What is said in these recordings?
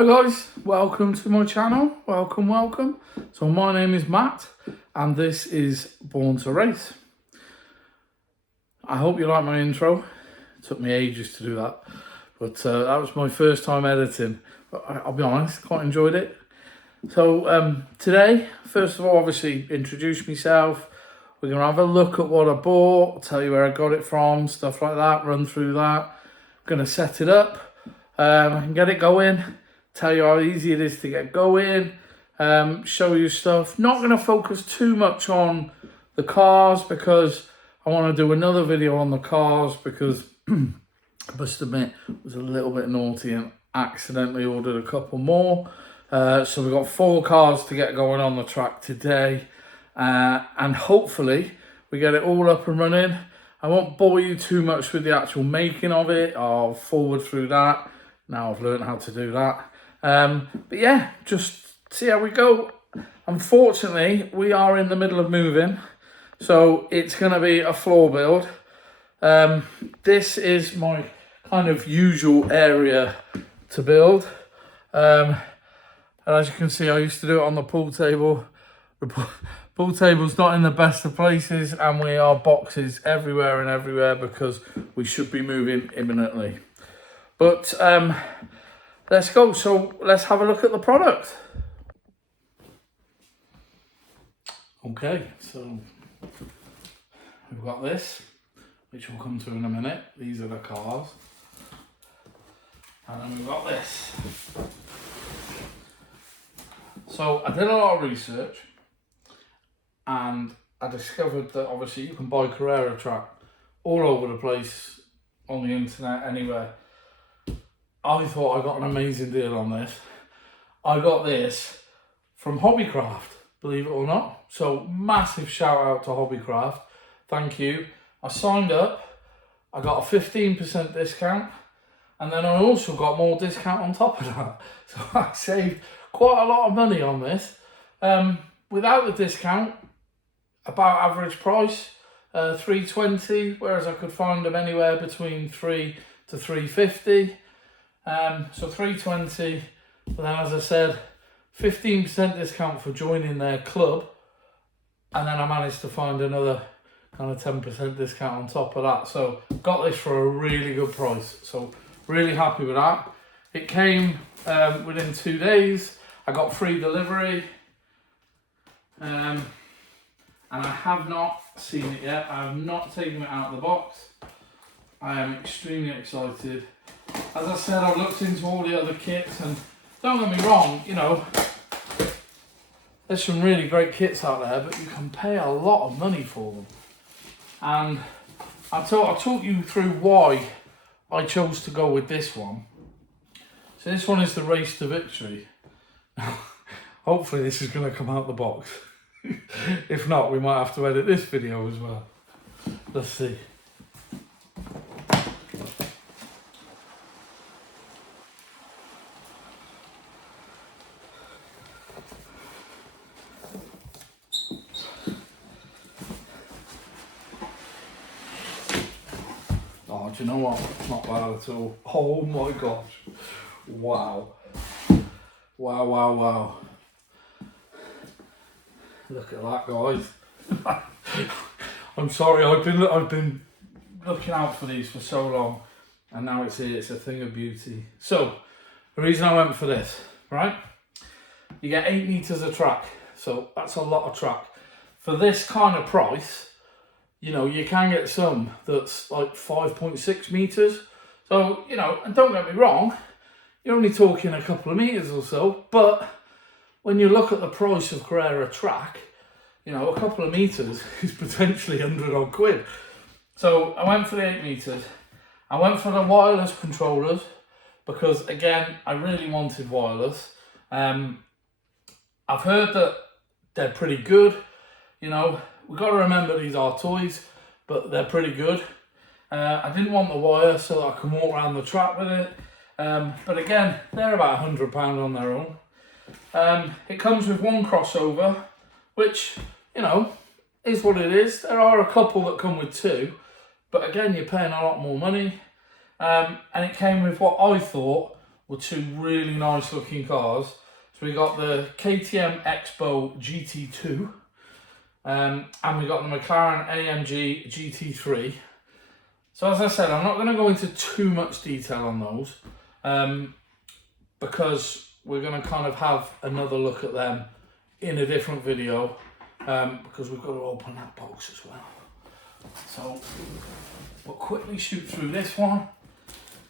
Hi guys, welcome to my channel, welcome. So my name is Matt and this is Born to Race. I hope you like my intro. It took me ages to do that, but that was my first time editing. But I'll be honest, quite enjoyed it. So today, first of all, obviously introduce myself. We're going to have a look at what I bought, tell you where I got it from, stuff like that, run through that. Going to set it up, and get it going, tell you how easy it is to get going, show you stuff. Not going to focus too much on the cars because I want to do another video on the cars because I must admit I was a little bit naughty and accidentally ordered a couple more. So we've got 4 cars to get going on the track today. And hopefully we get it all up and running. I won't bore you too much with the actual making of it. I'll forward through that. Now I've learned how to do that. But yeah, just see how we go. Unfortunately, we are in the middle of moving. So it's going to be a floor build. This is my kind of usual area to build. And as you can see, I used to do it on the pool table. The pool table's not in the best of places and we are boxes everywhere because we should be moving imminently. But let's go. So let's have a look at the product. Okay, so we've got this, which we'll come to in a minute. These are the cars. And then we've got this. So I did a lot of research and I discovered that obviously you can buy Carrera track all over the place on the internet, anywhere. I thought I got an amazing deal on this. I got this from Hobbycraft, believe it or not. So massive shout out to Hobbycraft. Thank you. I signed up, I got a 15% discount, and then I also got more discount on top of that. So I saved quite a lot of money on this. Without the discount, about average price, $320, whereas I could find them anywhere between $3 to $350. So $320, but then as I said, 15% discount for joining their club, and then I managed to find another kind of 10% discount on top of that. So got this for a really good price. So really happy with that. It came within 2 days. I got free delivery. And I have not seen it yet. I have not taken it out of the box. I am extremely excited. As I said, I've looked into all the other kits and don't get me wrong, you know, there's some really great kits out there, but you can pay a lot of money for them. And I'll talk you through why I chose to go with this one. So this one is the Race to Victory. Hopefully this is going to come out the box. If not, we might have to edit this video as well. Let's see. Oh, do you know what? Not bad at all. Oh my gosh. Wow. Wow. Look at that, guys. I'm sorry, I've been looking out for these for so long, and now it's here. It's a thing of beauty. So the reason I went for this, right? You get 8 meters of track, so that's a lot of track for this kind of price. You know, you can get some that's like 5.6 meters. So, you know, and don't get me wrong, you're only talking a couple of meters or so, but when you look at the price of Carrera track, you know, a couple of meters is potentially 100 odd quid. So I went for the 8 meters. I went for the wireless controllers because, again, I really wanted wireless. I've heard that they're pretty good. You know, we've got to remember these are toys, but they're pretty good. I didn't want the wire so that I can walk around the track with it. But again, they're about £100 on their own. It comes with 1 crossover, which, you know, is what it is. There are a couple that come with 2, but again, you're paying a lot more money. And it came with what I thought were two really nice looking cars. So we got the KTM Expo GT2 and we got the McLaren AMG GT3. So as I said, I'm not going to go into too much detail on those because we're going to kind of have another look at them in a different video because we've got to open that box as well. So we'll quickly shoot through this one.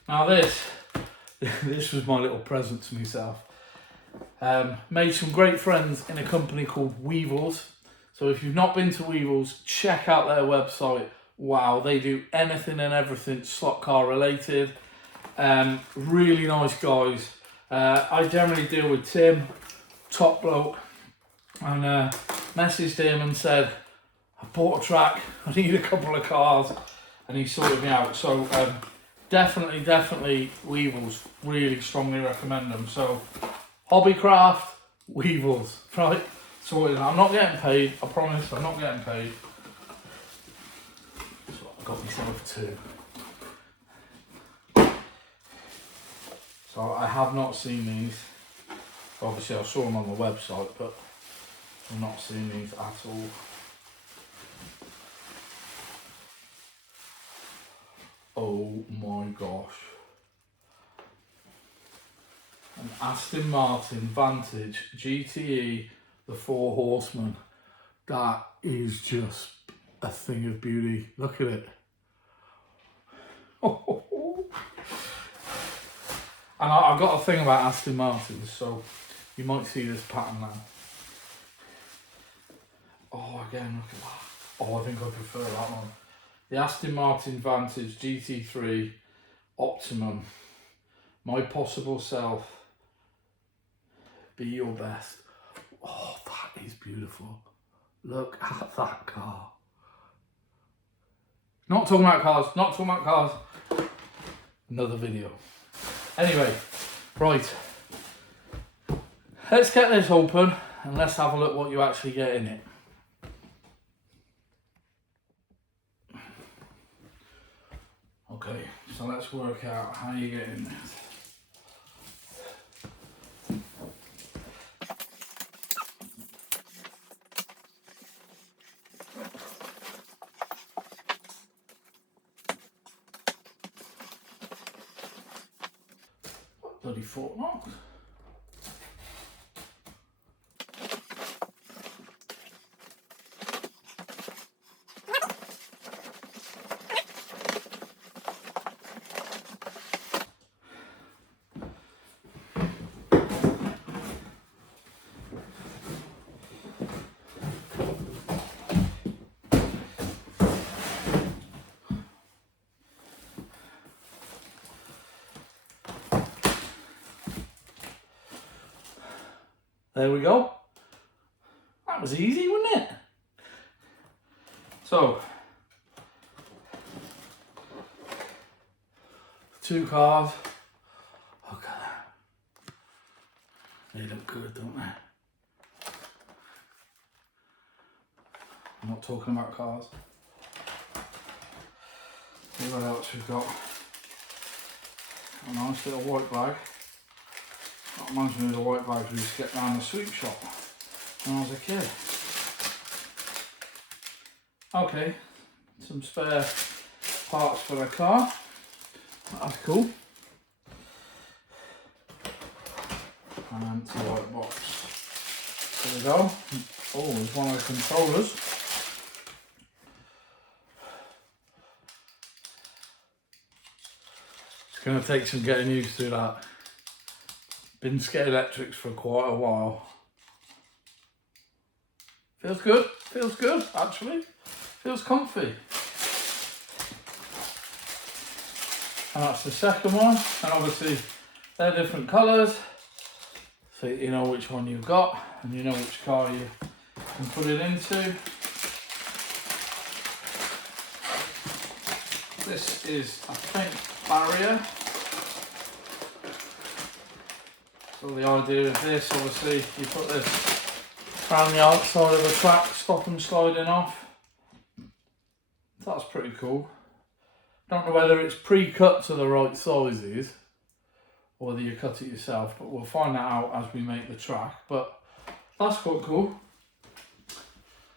Now this was my little present to myself. Made some great friends in a company called Weevils. So if you've not been to Weevils, check out their website. Wow, they do anything and everything slot car related. Really nice guys. I generally deal with Tim, top bloke, and messaged him and said, I bought a track, I need a couple of cars, and he sorted me out. So definitely Weevils, really strongly recommend them. So Hobbycraft, Weevils, right? Sorted. I'm not getting paid, I promise, I'm not getting paid. So I got myself two. So I have not seen these. Obviously I saw them on the website, but I've not seen these at all. Oh my gosh. An Aston Martin Vantage GTE, the 4 Horsemen. That is just a thing of beauty. Look at it. And I've got a thing about Aston Martins, so you might see this pattern now. Oh, again, look at that. Oh, I think I prefer that one. The Aston Martin Vantage GT3 Optimum. My possible self. Be your best. Oh, that is beautiful. Look at that car. Not talking about cars, not talking about cars. Another video. Anyway, right. Let's get this open and let's have a look what you actually get in it. Okay, so let's work out how you get in this. Bloody Fort Knox. There we go. That was easy, wasn't it? So, two cars. Look at that. They look good, don't they? I'm not talking about cars. See what else we've got. A nice little white bag. That reminds me of the white bags we used to get round the sweet shop when I was a kid. Okay, some spare parts for the car. That's cool. And it's a white box. There we go. Oh, there's one of the controllers. It's going to take some getting used to that. Been skate electrics for quite a while. Feels good actually. Feels comfy. And that's the second one. And obviously they're different colours. So you know which one you've got and you know which car you can put it into. This is a paint barrier. So the idea of this, obviously, you put this around the outside of the track, stop them sliding off. That's pretty cool. Don't know whether it's pre-cut to the right sizes or whether you cut it yourself, but we'll find that out as we make the track. But that's quite cool.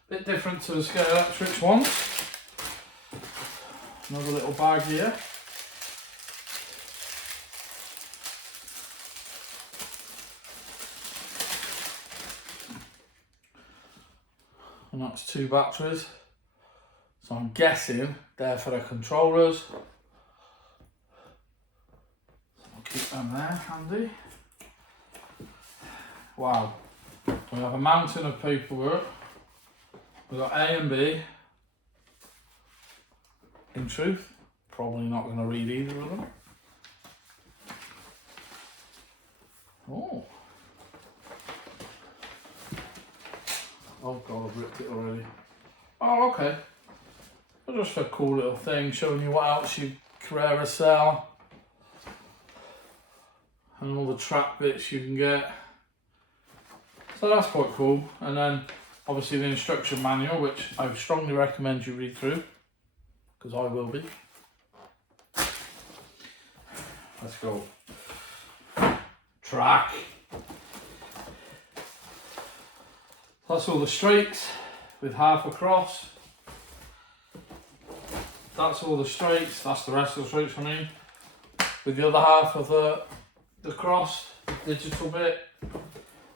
Bit different to the Scale Electrics ones. Another little bag here. And that's 2 batteries. So I'm guessing they're for the controllers. So I'll keep them there handy. Wow. We have a mountain of paperwork. We've got A and B. In truth, probably not going to read either of them. Oh. Oh god, I've ripped it already. Oh, okay. But just a cool little thing showing you what else you Carrera sell. And all the track bits you can get. So that's quite cool. And then obviously the instruction manual, which I strongly recommend you read through, because I will be. Let's go. Track. That's all the straights with half across. That's all the straights. That's the rest of the straights, I mean. With the other half of the cross, the digital bit.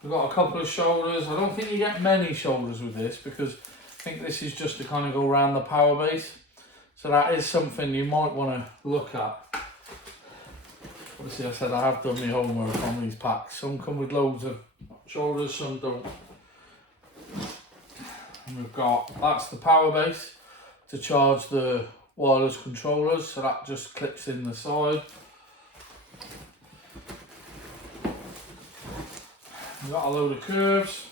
We've got a couple of shoulders. I don't think you get many shoulders with this, because I think this is just to kind of go around the power base. So that is something you might want to look at. Obviously I said I have done my homework on these packs. Some come with loads of shoulders, some don't. And we've got, that's the power base to charge the wireless controllers, so that just clips in the side. We've got a load of curves.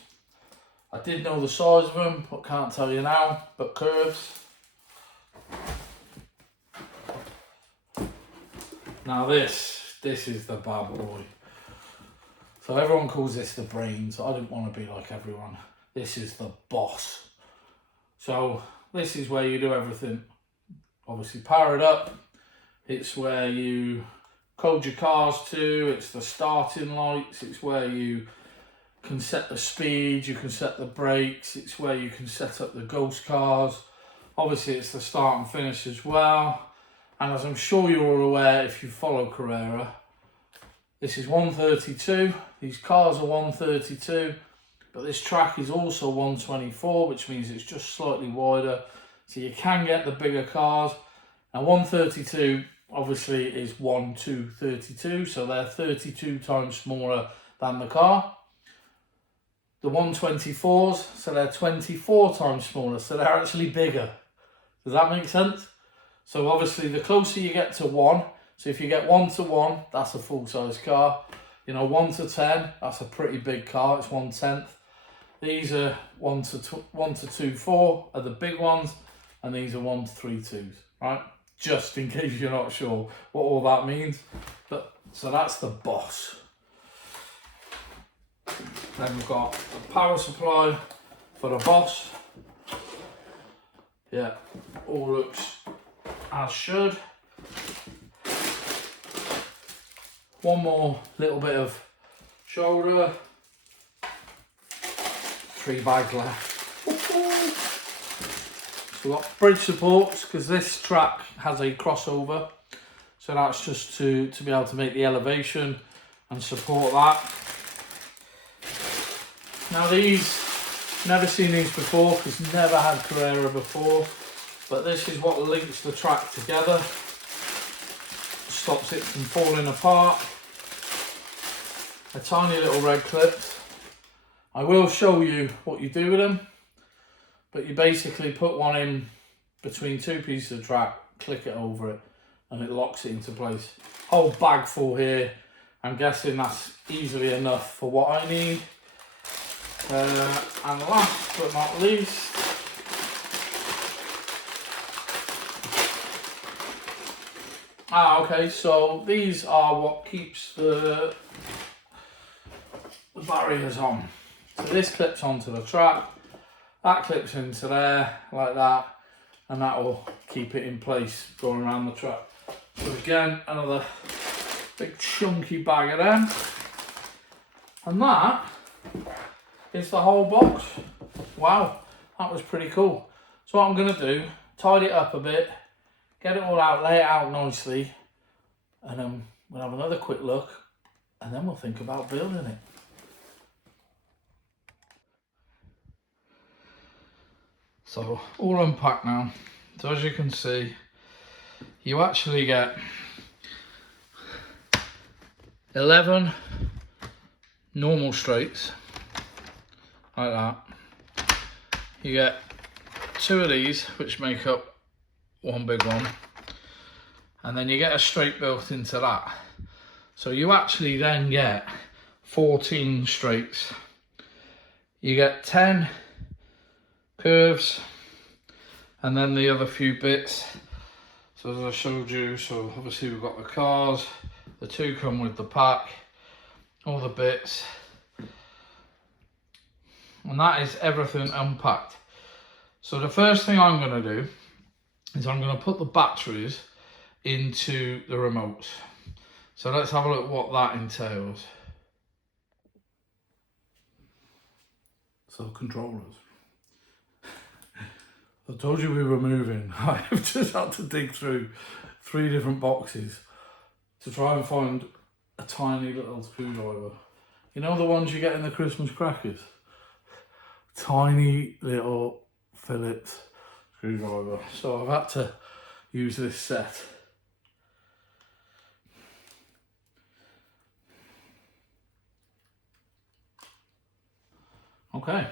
I did know the size of them, but can't tell you now, but curves. Now this is the bad boy. So everyone calls this the brains. I didn't want to be like everyone. This is the boss. So this is where you do everything. Obviously power it up. It's where you code your cars to. It's the starting lights. It's where you can set the speed. You can set the brakes. It's where you can set up the ghost cars. Obviously it's the start and finish as well. And as I'm sure you're all aware if you follow Carrera, this is 132. These cars are 132. But this track is also 124, which means it's just slightly wider. So you can get the bigger cars. Now 132 obviously is 1 to 32, so they're 32 times smaller than the car. The 124s, so they're 24 times smaller, so they're actually bigger. Does that make sense? So obviously the closer you get to 1, so if you get 1 to 1, that's a full size car. You know, 1 to 10, that's a pretty big car, it's 1/10. These are 1 to 2, 4 are the big ones, and these are 1 to 3 2s, right? Just in case you're not sure what all that means. But so that's the boss. Then we've got a power supply for the boss. Yeah, all looks as should. One more little bit of shoulder. 3 bags left. So we've got bridge supports, because this track has a crossover. So that's just to be able to make the elevation and support that. Now these, never seen these before, because never had Carrera before. But this is what links the track together. Stops it from falling apart. A tiny little red clips. I will show you what you do with them, but you basically put one in between 2 pieces of track, click it over it, and it locks it into place. Whole bag full here. I'm guessing that's easily enough for what I need. And last but not least, okay, so these are what keeps the barriers on. So this clips onto the track, that clips into there like that, and that will keep it in place going around the track. So again, another Big chunky bag of them. And that is the whole box. Wow, that was pretty cool. So what I'm going to do, tidy it up a bit, get it all out, lay it out nicely, and then we'll have another quick look, and then we'll think about building it. So all unpacked now. So as you can see, you actually get 11 normal straights, like that. You get 2 of these, which make up one big one, and then you get a straight built into that. So you actually then get 14 straights. You get 10 curves, and then the other few bits. So as I showed you, so obviously we've got the cars, the 2 come with the pack, all the bits, and that is everything unpacked. So the first thing I'm going to do is I'm going to put the batteries into the remotes. So let's have a look what that entails. So controllers. I told you we were moving. I've just had to dig through 3 different boxes to try and find a tiny little screwdriver. You know the ones you get in the Christmas crackers? Tiny little Phillips screwdriver. So I've had to use this set. Okay.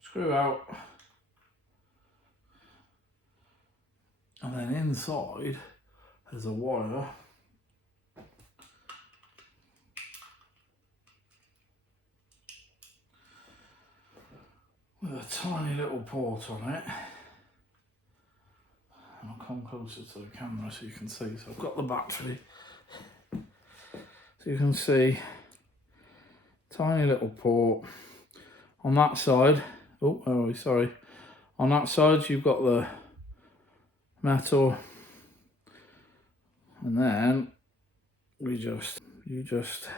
Screw out. And then inside there's a wire with a tiny little port on it. I'll come closer to the camera so you can see. So I've got the battery. So you can see, tiny little port. On that side, sorry. On that side you've got the metal, and then you just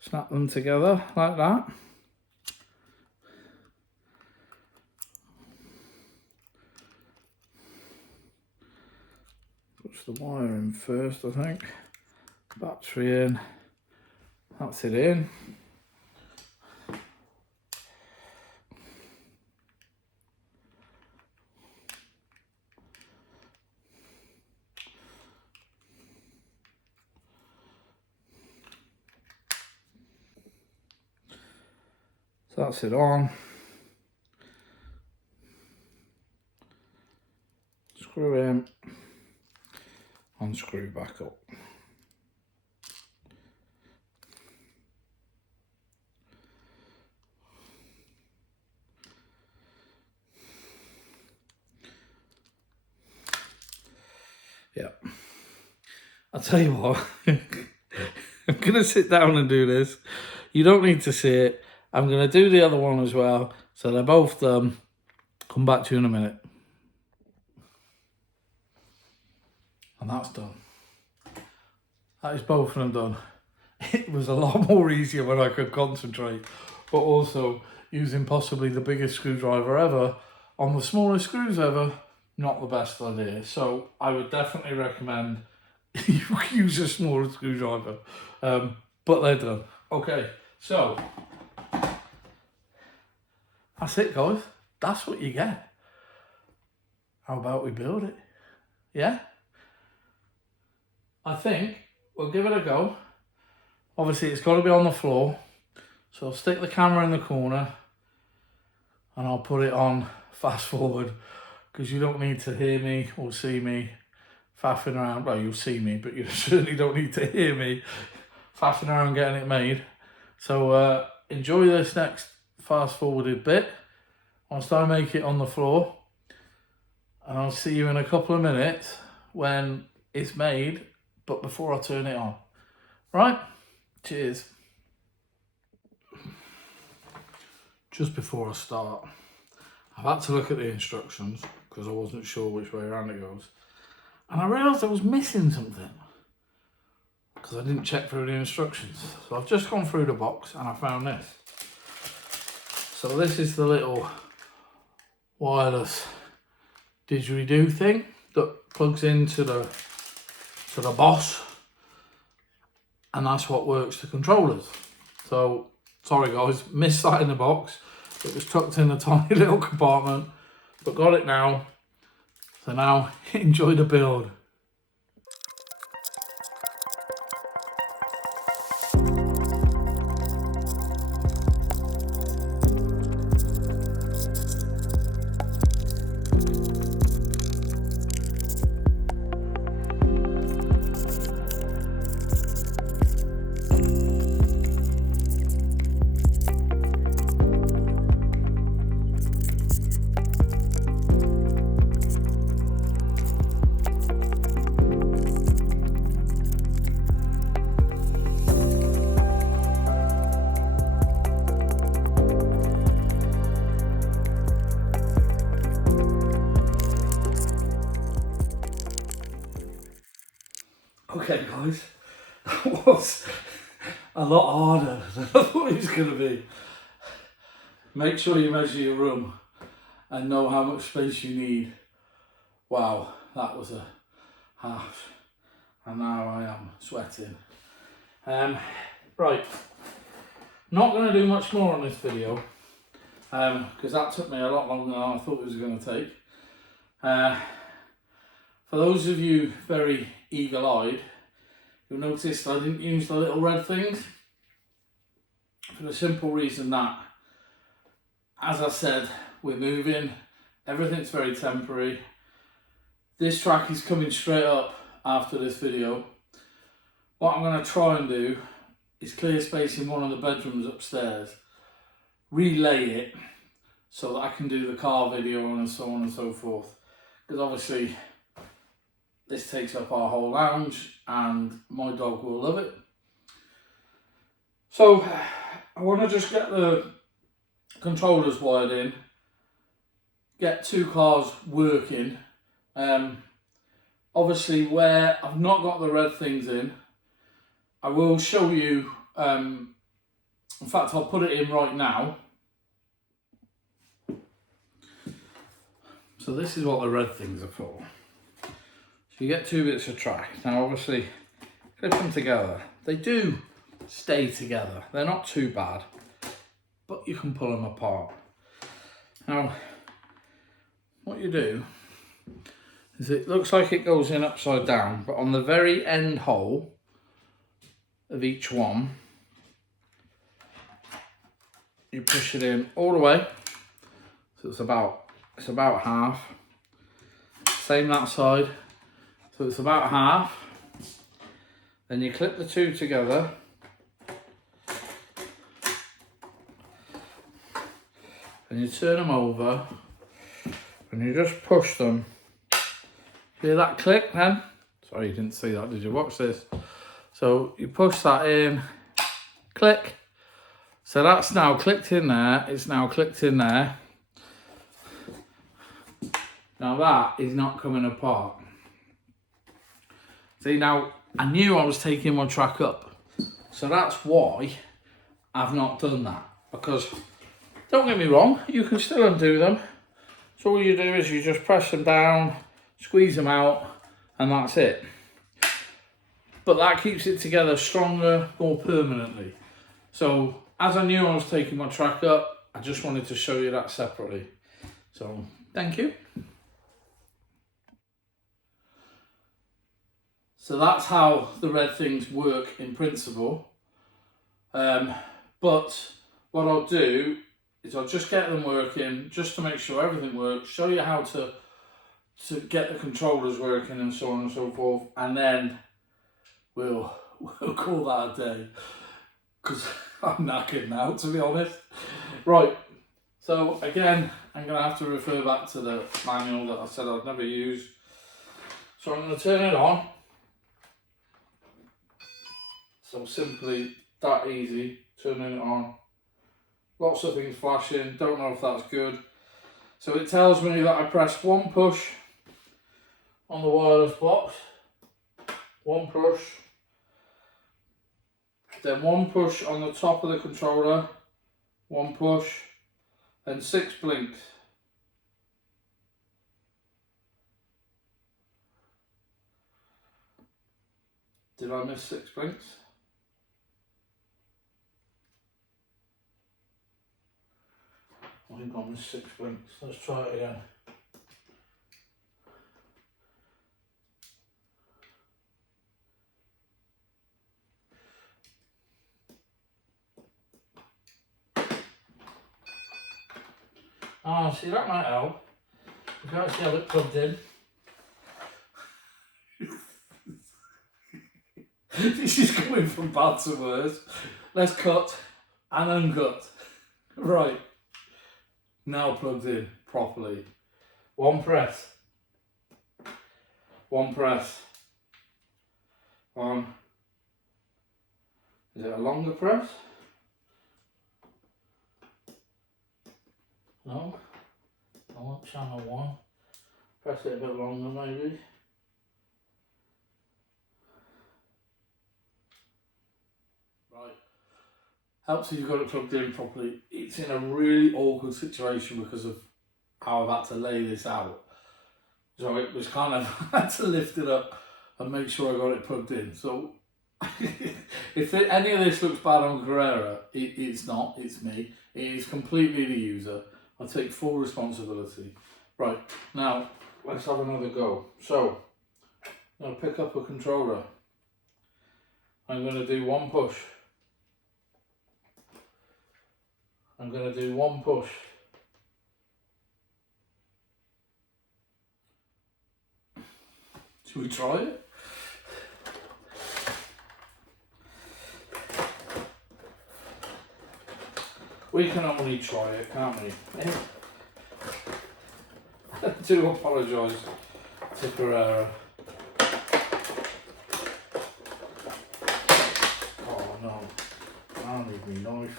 snap them together like that. Push the wire in first, I think. Battery in. That's it in. So that's it on. Screw in. Unscrew back up. Yeah. I'll tell you what, I'm going to sit down and do this. You don't need to see it. I'm going to do the other one as well. So they're both done. Come back to you in a minute. And that's done. That is both of them done. It was a lot more easier when I could concentrate, but also using possibly the biggest screwdriver ever on the smallest screws ever, not the best idea. So I would definitely recommend you use a smaller screwdriver, but they're done. Okay, so that's it, guys. That's what you get. How about we build it? Yeah? I think we'll give it a go. Obviously, it's got to be on the floor. So I'll stick the camera in the corner and I'll put it on fast forward, because you don't need to hear me or see me faffing around. Well, you'll see me, but you certainly don't need to hear me faffing around getting it made. So enjoy this next fast forwarded bit whilst I make it on the floor. And I'll see you in a couple of minutes when it's made, but before I turn it on. Right? Cheers. Just before I start, I've had to look at the instructions because I wasn't sure which way around it goes. And I realised I was missing something because I didn't check through the instructions. So I've just gone through the box and I found this. So this is the little wireless didgeridoo thing that plugs into the boss, and that's what works the controllers. So sorry guys, missed that in the box. It was tucked in a tiny little compartment, but got it now. So now enjoy the build. Okay guys, that was a lot harder than I thought it was going to be. Make sure you measure your room and know how much space you need. Wow, that was a half, and now I am sweating. Right, not going to do much more on this video because that took me a lot longer than I thought it was going to take. For those of you very eagle-eyed, you'll notice I didn't use the little red things for the simple reason that, as I said, we're moving, everything's very temporary. This track is coming straight up after this video. What I'm going to try and do is clear space in one of the bedrooms upstairs, relay it so that I can do the car video and so on and so forth, because obviously this takes up our whole lounge and my dog will love it. So I want to just get the controllers wired in, get two cars working. Obviously where I've not got the red things in, I will show you, in fact I'll put it in right now. So this is what the red things are for. So you get two bits of track. Now obviously, clip them together. They do stay together. They're not too bad, but you can pull them apart. Now, what you do is it looks like it goes in upside down, but on the very end hole of each one, you push it in all the way. So it's about half. Same that side. So it's about half. Then you clip the two together. And you turn them over. And you just push them. Hear that click then? Sorry, you didn't see that, did you? Watch this. So you push that in. Click. So that's now clicked in there. It's now clicked in there. Now that is not coming apart. See, now I knew I was taking my track up, so that's why I've not done that, because don't get me wrong, you can still undo them. So all you do is you just press them down, squeeze them out, and that's it. But that keeps it together stronger, more permanently. So as I knew I was taking my track up, I just wanted to show you that separately. So thank you. So that's how the red things work in principle. But what I'll do is I'll just get them working just to make sure everything works, show you how to get the controllers working and so on and so forth, and then we'll call that a day, because I'm knackered now, to be honest. Right, so again, I'm going to have to refer back to the manual that I said I'd never use. So I'm going to turn it on. So simply that easy, turning it on. Lots of things flashing, don't know if that's good. So it tells me that I press one push on the wireless box, 1 push, then 1 push on the top of the controller, 1 push, then 6 blinks. Did I miss 6 blinks? I think I missed 6 blinks. Let's try it again. Ah, see, that might help. You can't see how it plugged in. This is going from bad to worse. Let's cut and uncut. Right. Now plugged in properly. 1 press. 1 press. 1. Is it a longer press? No. I want channel 1. Press it a bit longer maybe. Right. Helps if you've got it plugged in properly. It's in a really awkward situation because of how I've had to lay this out. So it was kind of, I had to lift it up and make sure I got it plugged in. So if any of this looks bad on Carrera, it's not, it's me. It is completely the user. I take full responsibility. Right, now let's have another go. So I'm going to pick up a controller. I'm going to do 1 push. I'm going to do 1 push. Should we try it? We can only try it, can't we? I do apologise to Carrera. Oh no, I need me knife.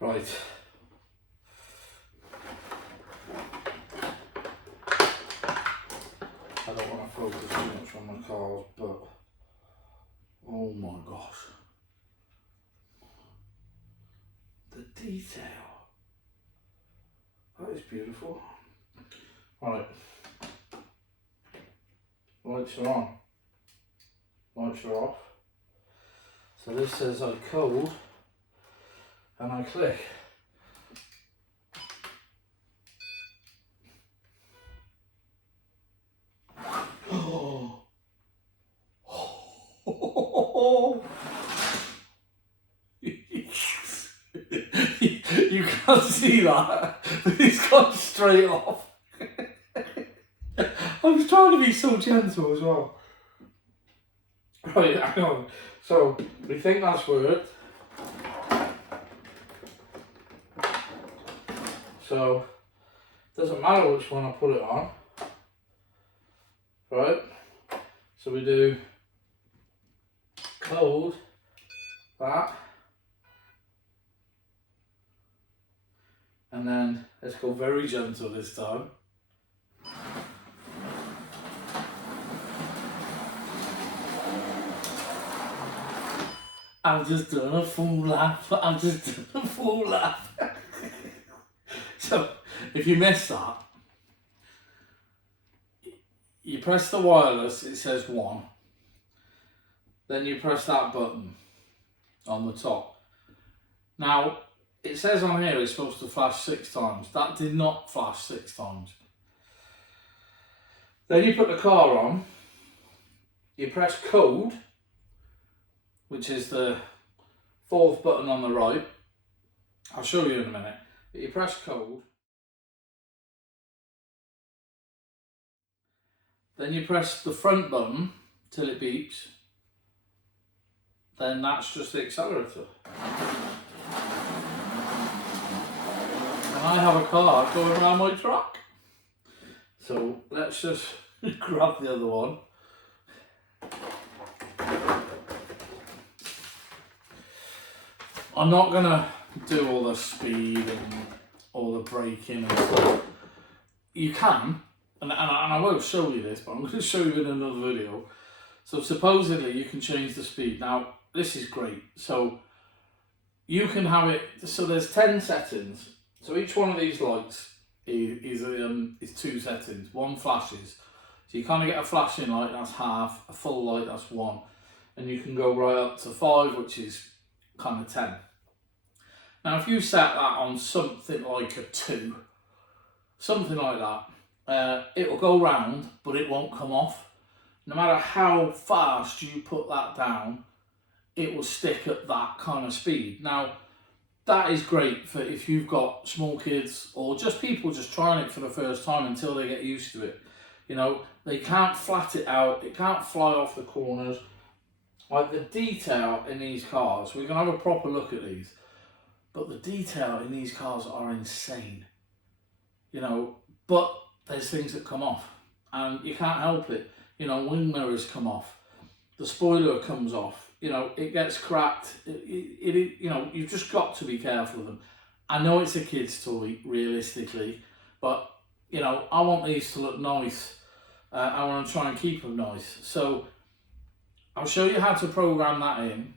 Right. I don't want to focus too much on my cars, but oh my gosh. The detail. That is beautiful. Right. Lights are on. Lights are off. So this says I code and I click. You can't see that, but it's gone straight off. I was trying to be so gentle as well. Right, hang on. So, we think that's worked. So, doesn't matter which one I put it on. Right? So we do code, that. And then let's go very gentle this time. I've just done a full lap. I've just done a full lap. So if you miss that, you press the wireless, it says 1. Then you press that button on the top. Now, it says on here it's supposed to flash 6 times. That did not flash 6 times. Then you put the car on, you press code, which is the 4th button on the right. I'll show you in a minute. But you press code. Then you press the front button till it beeps. Then that's just the accelerator. And I have a car going around my track. So let's just grab the other one. I'm not gonna do all the speed and all the braking and stuff. You can, and I will show you this, but I'm going to show you in another video. So supposedly you can change the speed. Now, this is great. So you can have it, so there's 10 settings. So each one of these lights is 2 settings. One flashes. So you kind of get a flashing light, that's half, a full light, that's 1. And you can go right up to 5, which is kind of 10. Now, if you set that on something like a 2, something like that, it will go round, but it won't come off. No matter how fast you put that down, it will stick at that kind of speed. Now, that is great for if you've got small kids or just people just trying it for the first time until they get used to it. You know, they can't flat it out, it can't fly off the corners. Like the detail in these cars, we're going to have a proper look at these, but the detail in these cars are insane. You know, but there's things that come off and you can't help it. You know, wing mirrors come off, the spoiler comes off, you know, it gets cracked. You know, you've just got to be careful of them. I know it's a kid's toy, realistically, but, you know, I want these to look nice. I want to try and keep them nice. So I'll show you how to program that in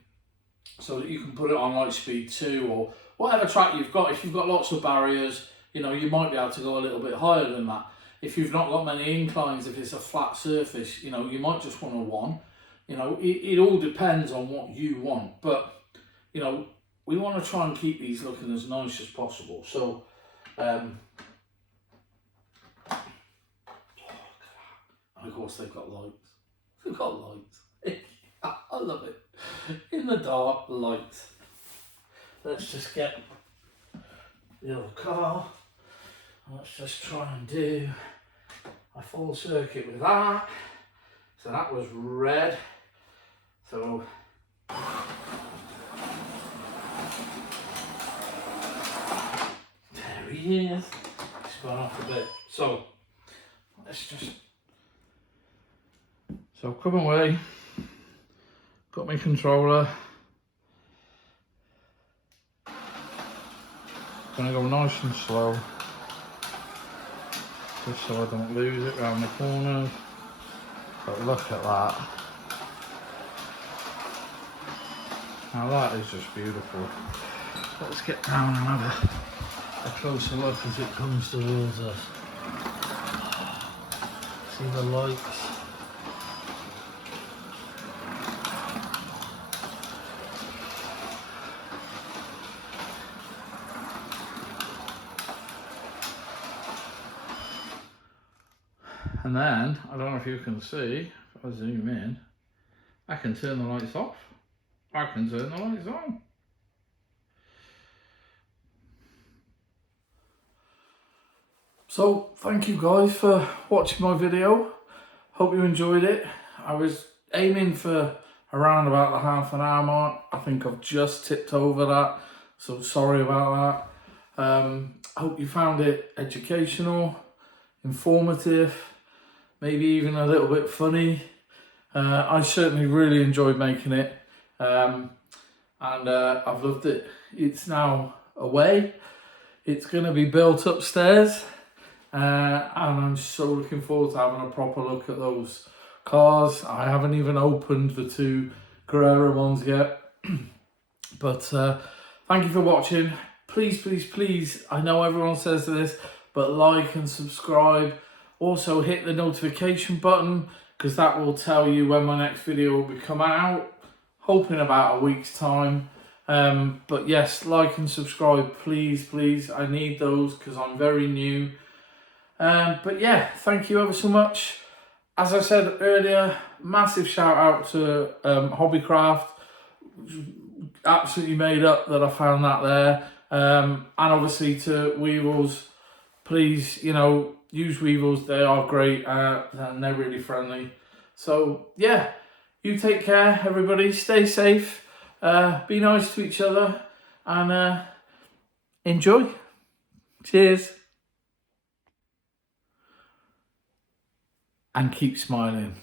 so that you can put it on like speed 2 or whatever track you've got. If you've got lots of barriers, you know, you might be able to go a little bit higher than that. If you've not got many inclines, if it's a flat surface, you know, you might just want a 1. You know, it all depends on what you want. But, you know, we want to try and keep these looking as nice as possible. So, and of course they've got lights. They've got lights. I love it. In the dark, lights. Let's just get the little car. Let's just try and do a full circuit with that. So that was red. So there he is. It's gone off a bit. So let's just. So come away. Got my controller. Gonna go nice and slow, just so I don't lose it around the corners. But look at that. Now that is just beautiful. Let's get down and have a closer look as it comes towards us. See the lights. And then, I don't know if you can see, if I zoom in, I can turn the lights off, I can turn the lights on. So, thank you guys for watching my video. Hope you enjoyed it. I was aiming for around about the half-an-hour mark. I think I've just tipped over that, so sorry about that. I hope you found it educational, informative, maybe even a little bit funny. I certainly really enjoyed making it, and I've loved it. It's now away. It's going to be built upstairs, and I'm so looking forward to having a proper look at those cars. I haven't even opened the 2 Carrera ones yet, but thank you for watching. Please, please, please, I know everyone says this, but like and subscribe. Also hit the notification button, because that will tell you when my next video will be coming out, hoping about a week's time. But yes, like and subscribe, please, please. I need those because I'm very new. But yeah, thank you ever so much. As I said earlier, massive shout out to Hobbycraft. Absolutely made up that I found that there. And obviously to Weevils, please, you know, use Weevils, they are great and they're really friendly. So yeah, you take care everybody, stay safe, be nice to each other and enjoy. Cheers. And keep smiling.